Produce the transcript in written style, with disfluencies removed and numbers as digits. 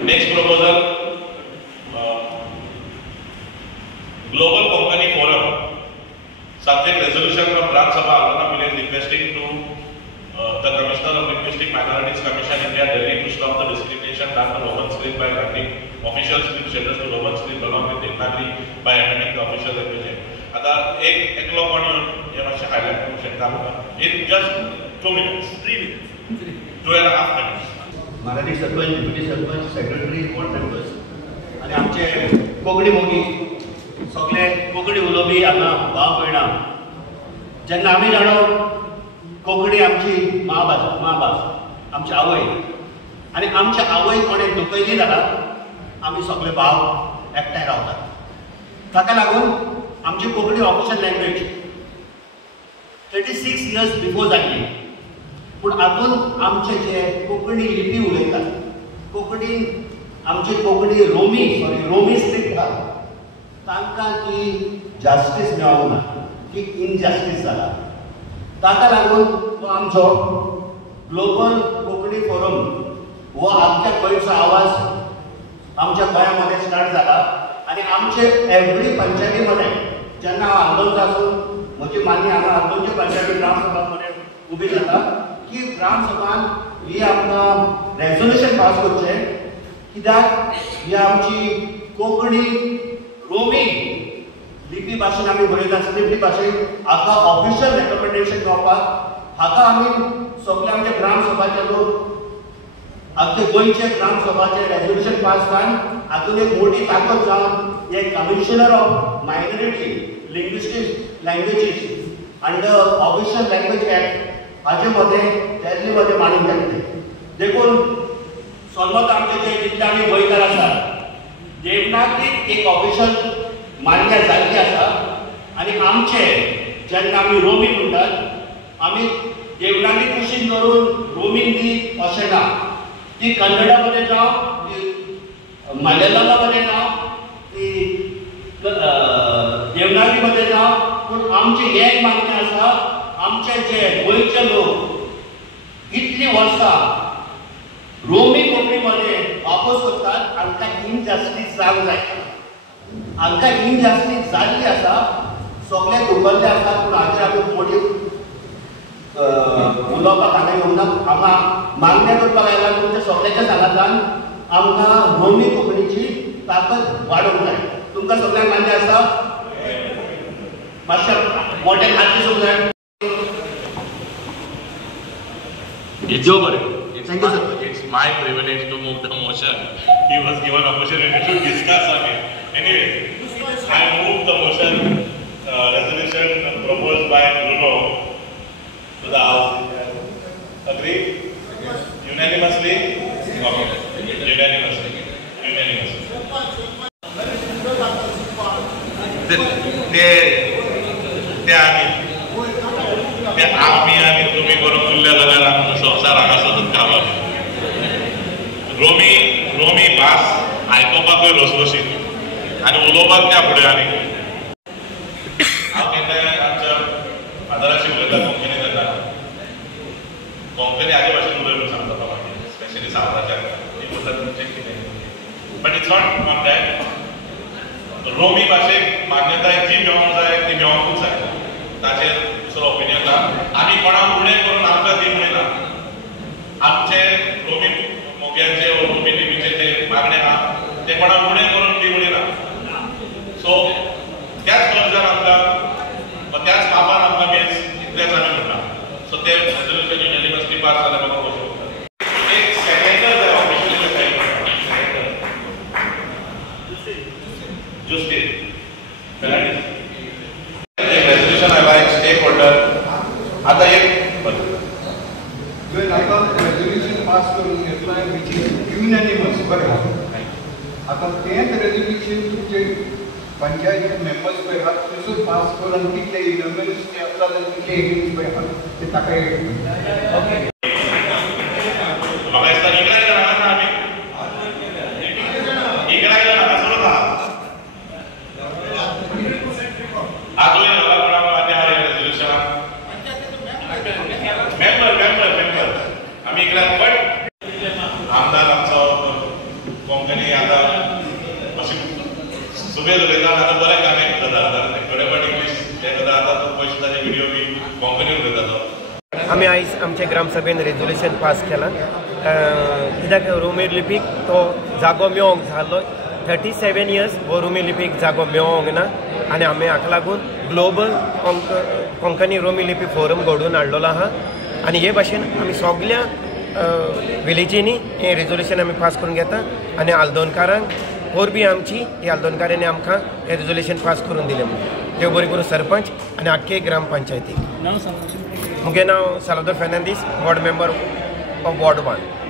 Next proposal, Global Company Forum. Subject resolution from Gram Sabha Alona Village requesting to the Commissioner of Linguistic Minorities Commission India Delhi to stop the discrimination done to Roman script by granting official script status to Roman script along with Devanagari by amending the official language. आता एक law म्हणून हे मागचे highlight करू शकता in just 2 minutes, 3 minutes, 2.5 minutes. Marathi sarpanch, deputy sarpanch, secretary, ward members आणि आमचे कोंकणी मोगी सगळे कोंकणी उलोवपी हांगा भाव भयणां जेन्ना आमी जाणो कोंकणी आमची माभास आमची आवय आनी आमच्या आवय कोणें दुखयली जाल्यार आमी सगळे भाव एकठांय रावतात. ताका लागून आमची Konkani official language 36 years before जाल्ली. पूण हातून आमचे जे कोंकणी लिपी उलयतात कोंकणीन आमची कोंकणी रोमी स्क्रिप्ट आसा तांकां ती जस्टीस मेळोंक ना, ती इनजस्टीस जाला. ताका लागून हो आमचो ग्लोबल कोंकणी फोरम हो आख्या गोंयचो आवाज आमच्या गोंयामध्ये स्टार्ट जाला आनी आमचे एवरी पंचायतीमध्ये जेन्ना हांव आंदोलन आसून म्हजी मान्य हांगा आंदोलनची पंचायती ग्रामसभामध्ये उबी जाता की ग्रामसभान ही आमकां रेजोल्युशन पास करचें कित्याक ही आमची कोंकणी रोमी लिपी भाशेन आमी बरयता स्क्रिप्ट भाशेन हाका ऑफिशियल रेकमेंडेशन मेळोवपाक हाका आमी सगळे आमचे ग्रामसभाचे लोक आमचे गोंयचे ग्रामसभाचे रेजोल्युशन पास जावन हातून एक मोठी ताकद जावन हे commissioner of minority linguistic languages under official language act हाजे मध्ये दिल्लीमध्ये मांडून घातले. देखून सलमत आमचे जे जितले आमी गोंयकार आसा देवनागरीक एक ऑफिशियल मान्य जाल्ली आसा आनी आमचे जेन्ना आमी रोमी म्हणटात आमी देवनागरी कुशीन धरून रोमीन दी अशें ना, ती कन्नडामध्ये जावं ती मल्याळमामध्ये जावं ती देवनागरीमध्ये जावं पूण आमचे एक मागणी आसा आमचे जे गोंयचे लोक इतली वर्सां रोमी कोंकणीमध्ये वापस करतात हांकां इनजस्टीस जावंक जायना. हांकां इनजस्टीस जाल्ली आसा सगळे दुखल्ले आसात पूण हाचेर आमी मोठी उलोवपाक हांगा येवना. हांगा मागण्या करपाक आयला तुमच्या सगळ्याच्या सांगातान आमकां रोमी कोंकणीची ताकद वाडोवंक जाय. तुमकां सगळ्यांक मान्य आसा? मातशें मोठ्यान हात दिसूंक जाय. It's my privilege to move the motion. He was given opportunity to discuss on it. Anyway, I move the motion resolution proposed by Bruno to the House. Agree? Unanimously? Okay. Unanimously. आम्ही आणि तुम्ही करून उरल्या जाल्यार आमचो संवसार हांगा सतत घालप. रोमी भास आयकोपाकूय रसरशीत आनी उलोवपाक त्या फुडें आनी हांव केन्नाय आमच्या फादराशी उलयता कोंकणी जाता कोंकणी हाचे भाशेन उलय म्हणून सांगता मागीर स्पेशली सावराच्या ती म्हणटा तुमचें कितें but it's not on that. Romi भाशेक मान्यताय जी मेळोंक जाय ती मेळोंकूच जाय ताचेर दुसरो ओपिनियन ना. आमी कोणाक उणें करून आमकां ती म्हणना. आमचे रोमी मोग्यांचे रोमी लिपीचे जे मागणे आहा ते कोणाक उणें करून ती म्हणना. सो त्याच दर्जान आमकां त्याच मापान आमकां मीन्स इतलेंच आमी म्हणटा. सो ते रेजोल्युशन युनिवर्सिटी पास जाल्यार म्हाका खोशी भोगता. एक सेकेंडर जाय ऑफिशियल जुस्टीस रेजोल्युशन आयला एक स्टेक होल्डर आता एक रेजोल्युशन पास करून घेतला विच इज युनानिमस. बरें आता तेच रेजोल्युशन तुमचे पंचायत मेंबर्स पळय आहात थंयसर पास करून कितले युनानिमस ते आसता कितले एग्रीमेंट पळय आहात ते ताका ओके. म्हाका दिसता इकराय जाणां आसा आमी इकराय जाणां आसा चलत आहा आजूय कोणाक मान्य आहा रेजोल्युशनाक मेंबर आमी इकराय बट आमदार आमचो घेता अशी सुबेज उलयता आतां बरें कनेक्ट जाता थोडे फावट इंग्लीश हे करता आतां तो पयशे ताजे व्हिडिओ बी कोंकणी उलयता तो आम्ही आयज आमच्या ग्रामसभेन रेजोल्युशन पास केलां कित्याक रोमी लिपीक तो जागो मेळोंक जाल्लो 37 years हो रोमी लिपीक जागो मेळोंक ना आनी आमी हाका लागून ग्लोबल कोंकणी रोमी लिपी फोरम घडोवन हाडलेलो आहा आनी हे भाशेन आमी सगळ्या विलेजींनी हें रेजोल्युशन आमी पास करून घेता आनी आल्दोनकारांक वरवीं आमची ही आल्दोनकारांनी आमकां हें रेजोल्युशन पास करून दिलें म्हणून देव बरें करून सरपंच आनी आख्खे ग्रामपंचायतीक मुगे नांव Salvador Fernandes ward member of ward 1